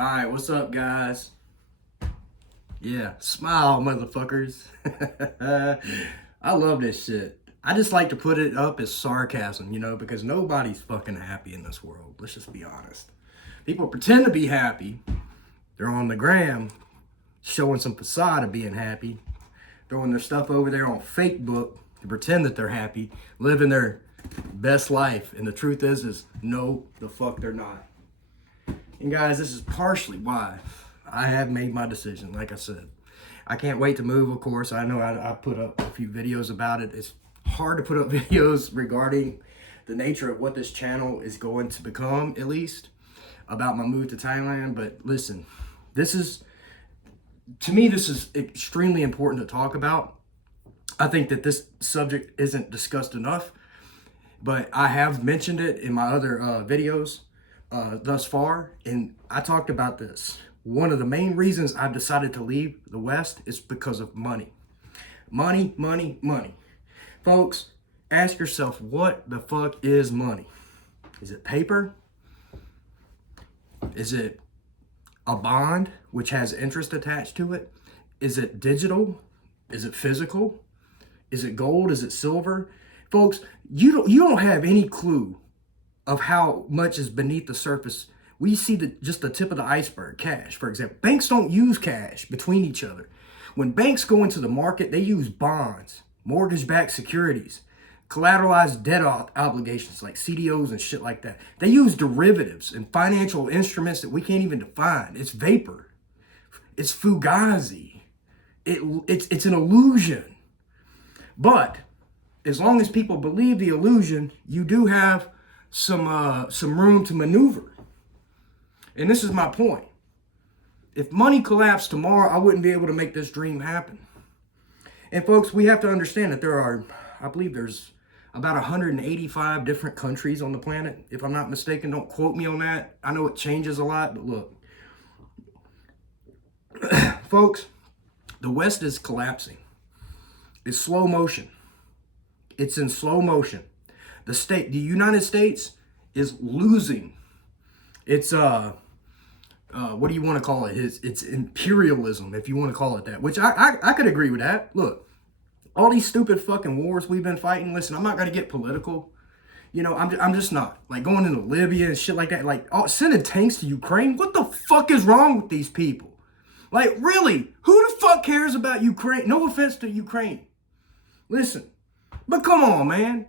All right, what's up, guys? Yeah, smile, motherfuckers. I love this shit. I just like to put it up as sarcasm, because nobody's fucking happy in this world. Let's just be honest. People pretend to be happy. They're on the gram showing some facade of being happy, throwing their stuff over there on Facebook to pretend that they're happy, living their best life. And the truth is no, the fuck they're not. And guys, this is partially why I have made my decision. Like I said, I can't wait to move, of course. I know I put up a few videos about it. It's hard to put up videos regarding the nature of what this channel is going to become, at least, about my move to Thailand. But listen, to me, this is extremely important to talk about. I think that this subject isn't discussed enough, but I have mentioned it in my other videos thus far, and I talked about this. One of the main reasons I decided to leave the West is because of money. Money, money, money. Folks, ask yourself, what the fuck is money? Is it paper? Is it a bond which has interest attached to it? Is it digital? Is it physical? Is it gold? Is it silver? Folks, you don't have any clue of how much is beneath the surface. We see just the tip of the iceberg. Cash, for example. Banks don't use cash between each other. When banks go into the market, they use bonds, mortgage-backed securities, collateralized debt obligations like CDOs and shit like that. They use derivatives and financial instruments that we can't even define. It's vapor. It's fugazi. It's an illusion. But as long as people believe the illusion, you do have some room to maneuver. And this is my point. If money collapsed tomorrow, I wouldn't be able to make this dream happen. And folks, we have to understand that I believe there's about 185 different countries on the planet. If I'm not mistaken, don't quote me on that. I know it changes a lot, but look. Folks, the West is collapsing. It's slow motion. It's in slow motion. The United States is losing its what do you want to call it? It's imperialism, if you want to call it that, which I could agree with that. Look, all these stupid fucking wars we've been fighting. Listen, I'm not gonna get political. I'm just not. Like going into Libya and shit like that. Like sending tanks to Ukraine. What the fuck is wrong with these people? Like really, who the fuck cares about Ukraine? No offense to Ukraine. Listen, but come on, man.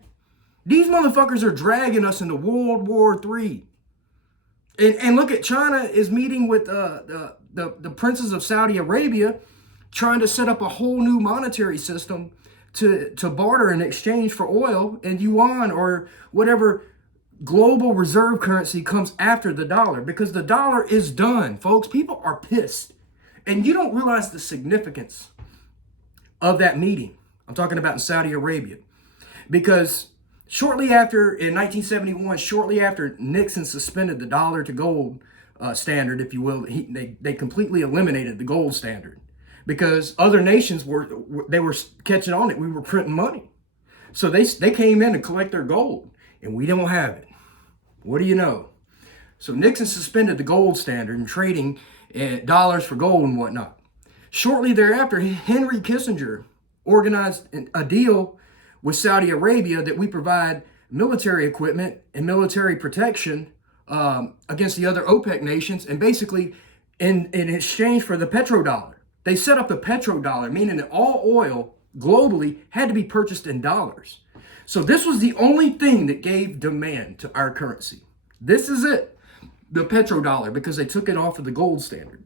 These motherfuckers are dragging us into World War III. And look at China is meeting with the princes of Saudi Arabia, trying to set up a whole new monetary system to barter in exchange for oil and yuan or whatever global reserve currency comes after the dollar, because the dollar is done, folks. People are pissed. And you don't realize the significance of that meeting. I'm talking about in Saudi Arabia. Because shortly after, in 1971, shortly after Nixon suspended the dollar to gold standard, if you will, they completely eliminated the gold standard because other nations were catching on it. We were printing money. So they came in to collect their gold, and we don't have it. What do you know? So Nixon suspended the gold standard and trading dollars for gold and whatnot. Shortly thereafter, Henry Kissinger organized a deal with Saudi Arabia that we provide military equipment and military protection against the other OPEC nations, and basically in exchange for the petrodollar. They set up the petrodollar, meaning that all oil globally had to be purchased in dollars. So this was the only thing that gave demand to our currency. This is it, the petrodollar, because they took it off of the gold standard.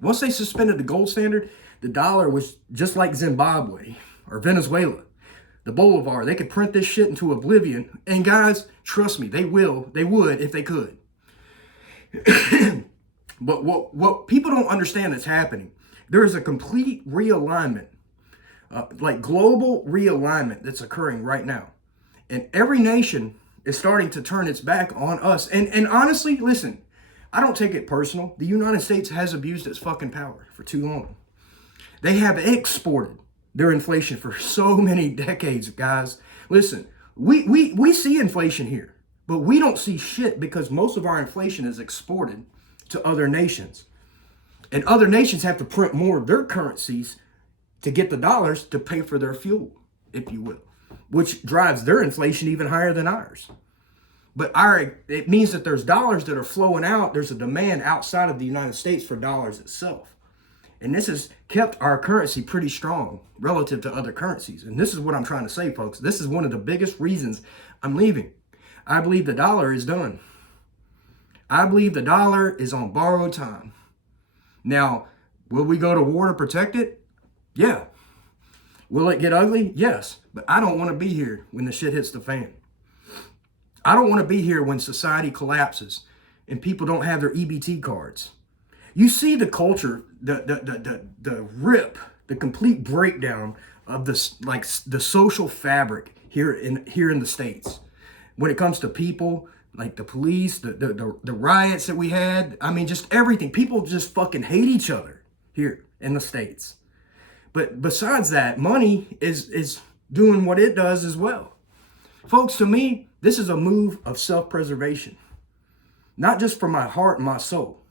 Once they suspended the gold standard, the dollar was just like Zimbabwe or Venezuela. The Bolivar, they could print this shit into oblivion. And guys, trust me, they would if they could. But what people don't understand that's happening, there is a complete realignment, like global realignment that's occurring right now. And every nation is starting to turn its back on us. And honestly, listen, I don't take it personal. The United States has abused its fucking power for too long. They have exported their inflation for so many decades, guys. Listen, we see inflation here, but we don't see shit because most of our inflation is exported to other nations. And other nations have to print more of their currencies to get the dollars to pay for their fuel, if you will, which drives their inflation even higher than ours. But it means that there's dollars that are flowing out. There's a demand outside of the United States for dollars itself. And this has kept our currency pretty strong relative to other currencies. And this is what I'm trying to say, folks. This is one of the biggest reasons I'm leaving. I believe the dollar is done. I believe the dollar is on borrowed time. Now, will we go to war to protect it? Yeah. Will it get ugly? Yes. But I don't want to be here when the shit hits the fan. I don't want to be here when society collapses and people don't have their EBT cards. You see the culture, the rip, the complete breakdown of this, like the social fabric here in the States. When it comes to people, like the police, the riots that we had, I mean, just everything. People just fucking hate each other here in the States. But besides that, money is doing what it does as well. Folks, to me, this is a move of self-preservation, not just for my heart and my soul.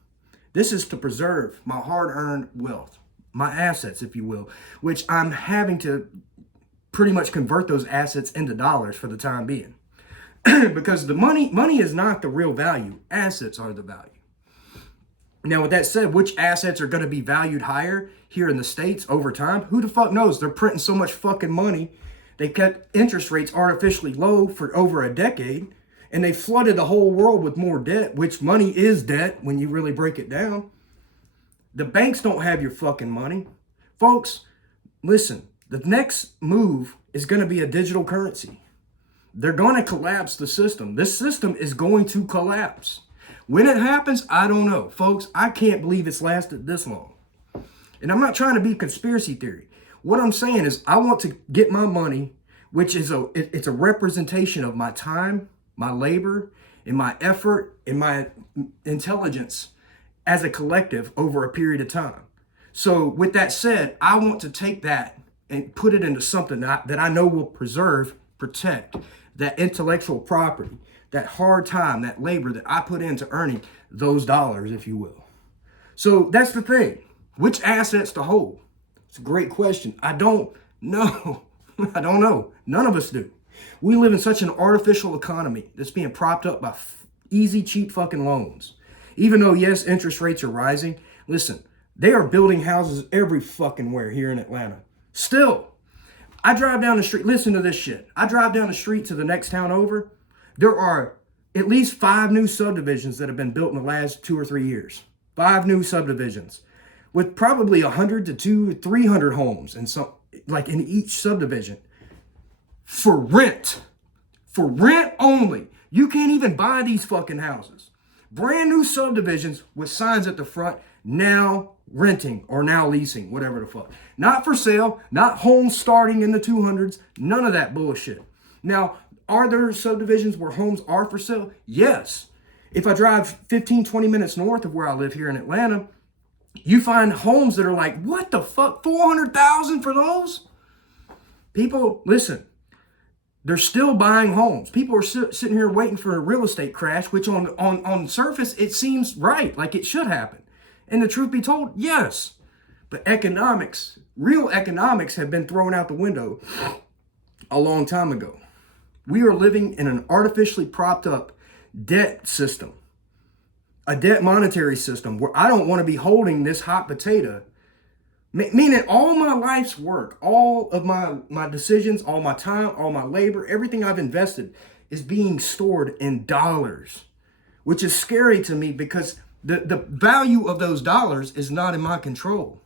This is to preserve my hard-earned wealth, my assets, if you will, which I'm having to pretty much convert those assets into dollars for the time being. Because the money is not the real value. Assets are the value. Now, with that said, which assets are going to be valued higher here in the States over time? Who the fuck knows? They're printing so much fucking money. They kept interest rates artificially low for over a decade, and they flooded the whole world with more debt, which money is debt when you really break it down. The banks don't have your fucking money. Folks, listen, the next move is going to be a digital currency. They're going to collapse the system. This system is going to collapse. When it happens, I don't know. Folks, I can't believe it's lasted this long. And I'm not trying to be conspiracy theory. What I'm saying is I want to get my money, which is it's a representation of my time, my labor, and my effort, and my intelligence as a collective over a period of time. So with that said, I want to take that and put it into something that I know will preserve, protect that intellectual property, that hard time, that labor that I put into earning those dollars, if you will. So that's the thing. Which assets to hold? It's a great question. I don't know. I don't know. None of us do. We live in such an artificial economy that's being propped up by easy, cheap fucking loans. Even though, yes, interest rates are rising. Listen, they are building houses every fucking where here in Atlanta. Still, I drive down the street. Listen to this shit. I drive down the street to the next town over. There are at least 5 new subdivisions that have been built in the last 2 or 3 years. 5 new subdivisions with probably 100 to 200 to 300 homes and some, like in each subdivision, for rent only. You can't even buy these fucking houses. Brand new subdivisions with signs at the front, now renting or now leasing, whatever the fuck. Not for sale, not homes starting in the 200s, none of that bullshit. Now, are there subdivisions where homes are for sale? Yes. If I drive 15, 20 minutes north of where I live here in Atlanta, you find homes that are like, what the fuck, 400,000 for those? People, listen, they're still buying homes. People are sitting here waiting for a real estate crash, which on the surface, it seems right, like it should happen. And the truth be told, yes. But economics, real economics have been thrown out the window a long time ago. We are living in an artificially propped up debt system, a debt monetary system where I don't want to be holding this hot potato, meaning all my life's work, all of my decisions, all my time, all my labor, everything I've invested is being stored in dollars, which is scary to me because the value of those dollars is not in my control.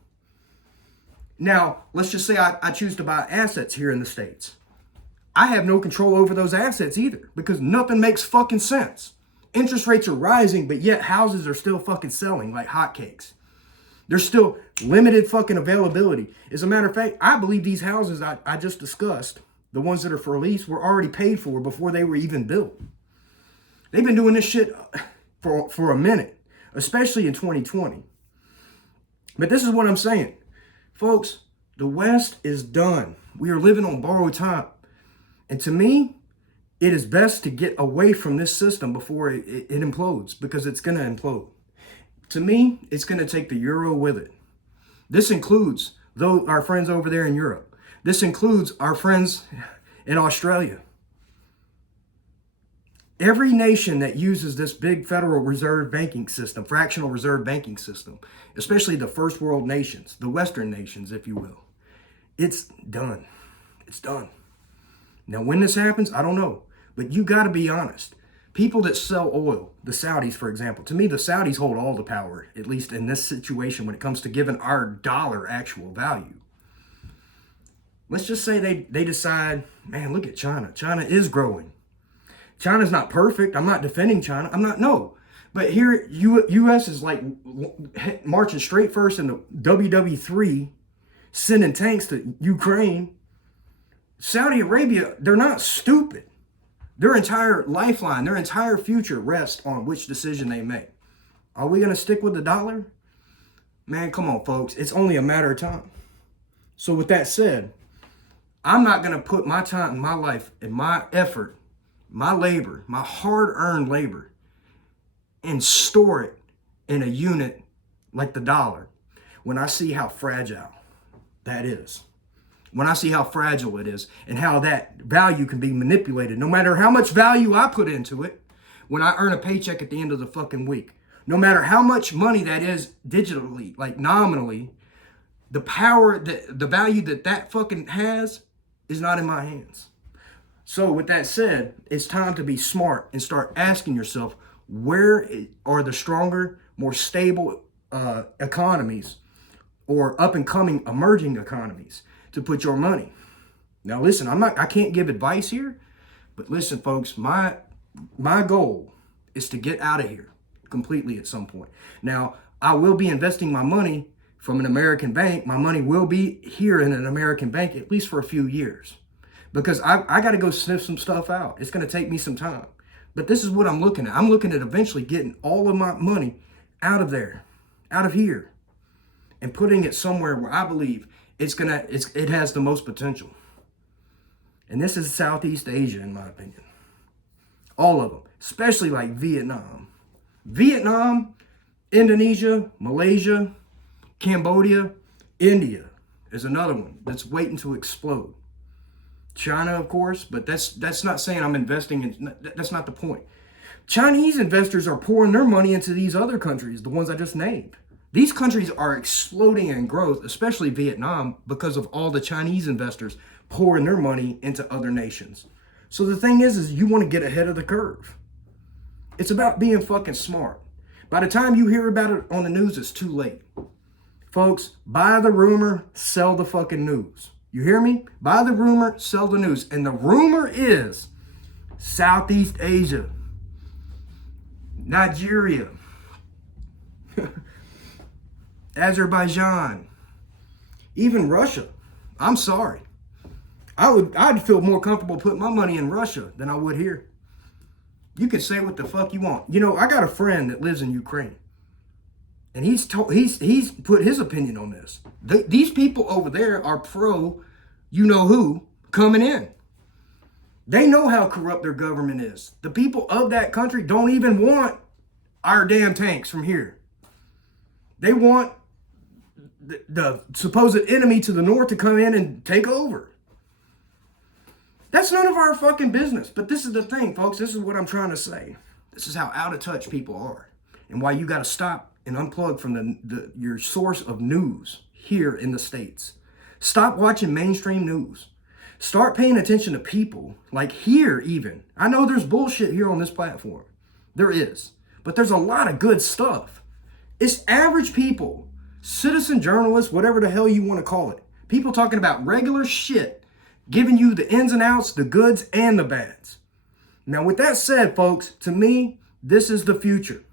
Now, let's just say I choose to buy assets here in the States. I have no control over those assets either because nothing makes fucking sense. Interest rates are rising, but yet houses are still fucking selling like hotcakes. There's still limited fucking availability. As a matter of fact, I believe these houses I just discussed, the ones that are for lease, were already paid for before they were even built. They've been doing this shit for a minute, especially in 2020. But this is what I'm saying. Folks, the West is done. We are living on borrowed time. And to me, it is best to get away from this system before it implodes, because it's going to implode. To me, it's going to take the euro with it. This includes though our friends over there in Europe. This includes our friends in Australia. Every nation that uses this big Federal Reserve banking system, fractional reserve banking system, especially the first world nations, the Western nations, if you will, it's done. It's done. Now, when this happens, I don't know. But you got to be honest. People that sell oil, the Saudis, for example, to me, the Saudis hold all the power, at least in this situation when it comes to giving our dollar actual value. Let's just say they decide, man, look at China. China is growing. China's not perfect. I'm not defending China. No. But here, U.S. is like marching straight first in the WW3, sending tanks to Ukraine. Saudi Arabia, they're not stupid. Their entire lifeline, their entire future rests on which decision they make. Are we going to stick with the dollar? Man, come on, folks. It's only a matter of time. So with that said, I'm not going to put my time, my life, and my effort, my labor, my hard-earned labor, and store it in a unit like the dollar when I see how fragile that is. When I see how fragile it is and how that value can be manipulated, no matter how much value I put into it, when I earn a paycheck at the end of the fucking week, no matter how much money that is digitally, like nominally, the power, the value that fucking has is not in my hands. So with that said, it's time to be smart and start asking yourself, where are the stronger, more stable economies or up and coming emerging economies to put your money? Now listen, I can't give advice here, but listen folks, my goal is to get out of here completely at some point. Now, I will be investing my money from an American bank. My money will be here in an American bank, at least for a few years, because I got to go sniff some stuff out. It's going to take me some time, but this is what I'm looking at. I'm looking at eventually getting all of my money out of there, out of here, and putting it somewhere where I believe it has the most potential. And this is Southeast Asia, in my opinion. All of them, especially like Vietnam, Indonesia, Malaysia, Cambodia, India is another one that's waiting to explode. China, of course, but that's not saying I'm investing in, that's not the point. Chinese investors are pouring their money into these other countries, the ones I just named. These countries are exploding in growth, especially Vietnam, because of all the Chinese investors pouring their money into other nations. So the thing is you want to get ahead of the curve. It's about being fucking smart. By the time you hear about it on the news, it's too late. Folks, buy the rumor, sell the fucking news. You hear me? Buy the rumor, sell the news. And the rumor is Southeast Asia, Nigeria, Azerbaijan, even Russia. I'm sorry. I'd feel more comfortable putting my money in Russia than I would here. You can say what the fuck you want. You know, I got a friend that lives in Ukraine, and he's put his opinion on this. These people over there are pro, you know who, coming in. They know how corrupt their government is. The people of that country don't even want our damn tanks from here. They want the supposed enemy to the north to come in and take over. That's none of our fucking business. But this is the thing, folks. This is what I'm trying to say. This is how out of touch people are, and why you got to stop and unplug from your source of news here in the States. Stop watching mainstream news. Start paying attention to people, like here even. I know there's bullshit here on this platform. There is. But there's a lot of good stuff. It's average people, citizen journalists, whatever the hell you want to call it. People talking about regular shit, giving you the ins and outs, the goods and the bads. Now, with that said, folks, to me, this is the future.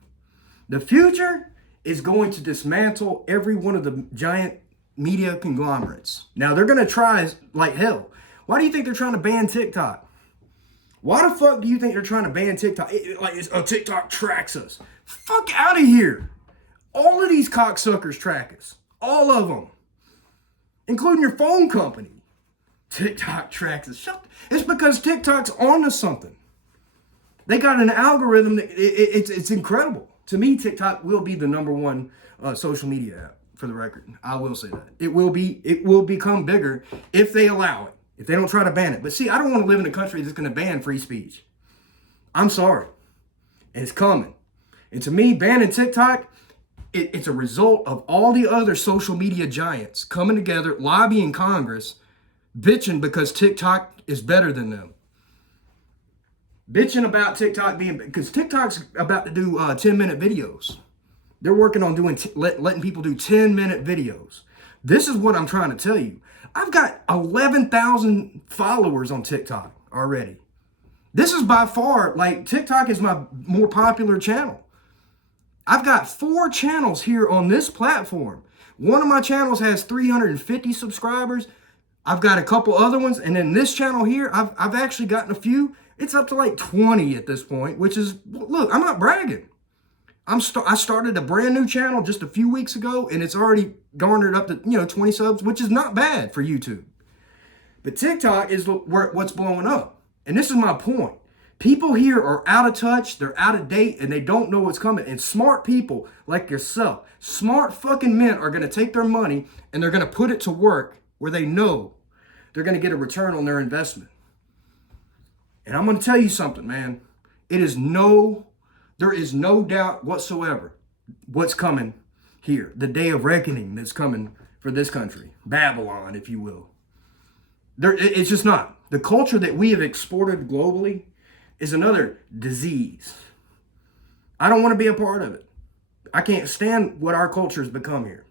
The future is going to dismantle every one of the giant media conglomerates. Now, they're going to try like hell. Why do you think they're trying to ban TikTok? Why the fuck do you think they're trying to ban TikTok? TikTok tracks us. Fuck out of here. All of these cocksuckers track us. All of them. Including your phone company. TikTok tracks us. It's because TikTok's onto something. They got an algorithm that it's incredible. To me, TikTok will be the number one social media app, for the record. I will say that. It will become bigger if they allow it, if they don't try to ban it. But see, I don't want to live in a country that's going to ban free speech. I'm sorry. And it's coming. And to me, banning TikTok, it's a result of all the other social media giants coming together, lobbying Congress, bitching because TikTok is better than them. Bitching about TikTok because TikTok's about to do 10-minute videos. They're working on letting people do 10-minute videos. This is what I'm trying to tell you. I've got 11,000 followers on TikTok already. This is by far, like, TikTok is my more popular channel. I've got 4 channels here on this platform. One of my channels has 350 subscribers. I've got a couple other ones. And then this channel here, I've actually gotten a few. It's up to like 20 at this point, which is, look, I'm not bragging. I started a brand new channel just a few weeks ago, and it's already garnered up to 20 subs, which is not bad for YouTube. But TikTok is what's blowing up. And this is my point. People here are out of touch, they're out of date, and they don't know what's coming. And smart people like yourself, smart fucking men, are going to take their money and they're going to put it to work where they know they're going to get a return on their investment. And I'm going to tell you something, man. There is no doubt whatsoever what's coming here. The day of reckoning that's coming for this country. Babylon, if you will. It's just not. The culture that we have exported globally is another disease. I don't want to be a part of it. I can't stand what our culture has become here.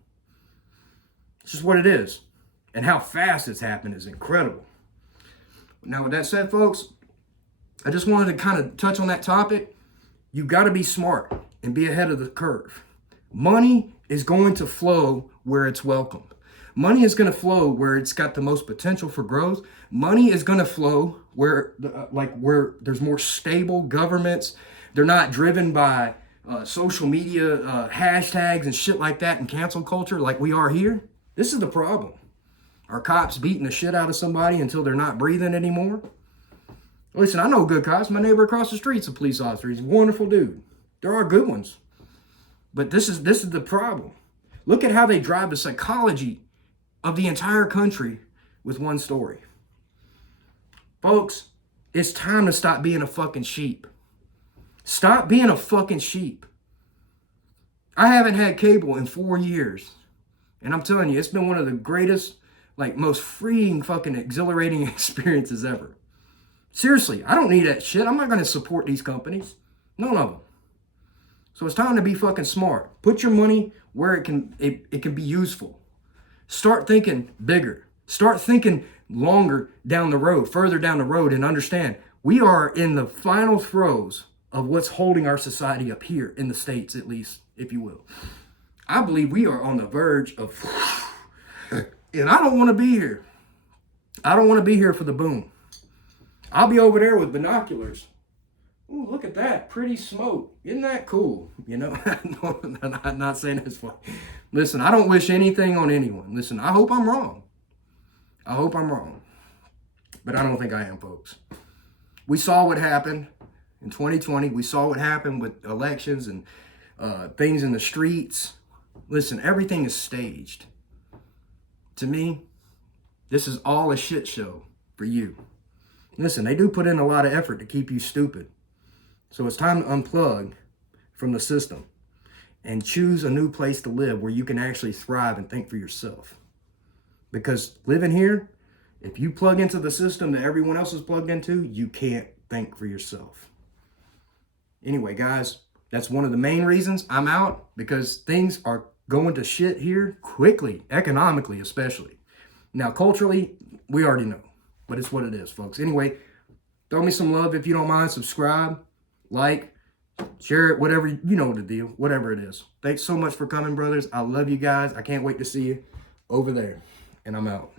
It's just what it is. And how fast it's happened is incredible. Now, with that said, folks, I just wanted to kind of touch on that topic. You got to be smart and be ahead of the curve. Money is going to flow where it's welcome. Money is going to flow where it's got the most potential for growth. Money is going to flow where there's more stable governments. They're not driven by social media hashtags and shit like that and cancel culture like we are here. This is the problem. Are cops beating the shit out of somebody until they're not breathing anymore? Listen, I know good cops. My neighbor across the street's a police officer. He's a wonderful dude. There are good ones. But this is the problem. Look at how they drive the psychology of the entire country with one story. Folks, it's time to stop being a fucking sheep. Stop being a fucking sheep. I haven't had cable in 4 years. And I'm telling you, it's been one of the greatest, most freeing, fucking exhilarating experiences ever. Seriously, I don't need that shit. I'm not going to support these companies. None of them. So it's time to be fucking smart. Put your money where it can be useful. Start thinking bigger. Start thinking longer down the road, further down the road, and understand we are in the final throes of what's holding our society up here in the States, at least, if you will. I believe we are on the verge of, and I don't want to be here. I don't want to be here for the boom. I'll be over there with binoculars. Ooh, look at that. Pretty smoke. Isn't that cool? No, I'm not saying that's funny. Listen, I don't wish anything on anyone. Listen, I hope I'm wrong. I hope I'm wrong. But I don't think I am, folks. We saw what happened in 2020. We saw what happened with elections and things in the streets. Listen, everything is staged. To me, this is all a shit show for you. Listen, they do put in a lot of effort to keep you stupid. So it's time to unplug from the system and choose a new place to live where you can actually thrive and think for yourself. Because living here, if you plug into the system that everyone else is plugged into, you can't think for yourself. Anyway, guys, that's one of the main reasons I'm out, because things are going to shit here quickly, economically especially. Now, culturally, we already know, but it's what it is, folks. Anyway, throw me some love if you don't mind. Subscribe, like, share it, whatever, you know the deal, whatever it is. Thanks so much for coming, brothers. I love you guys. I can't wait to see you over there. And I'm out.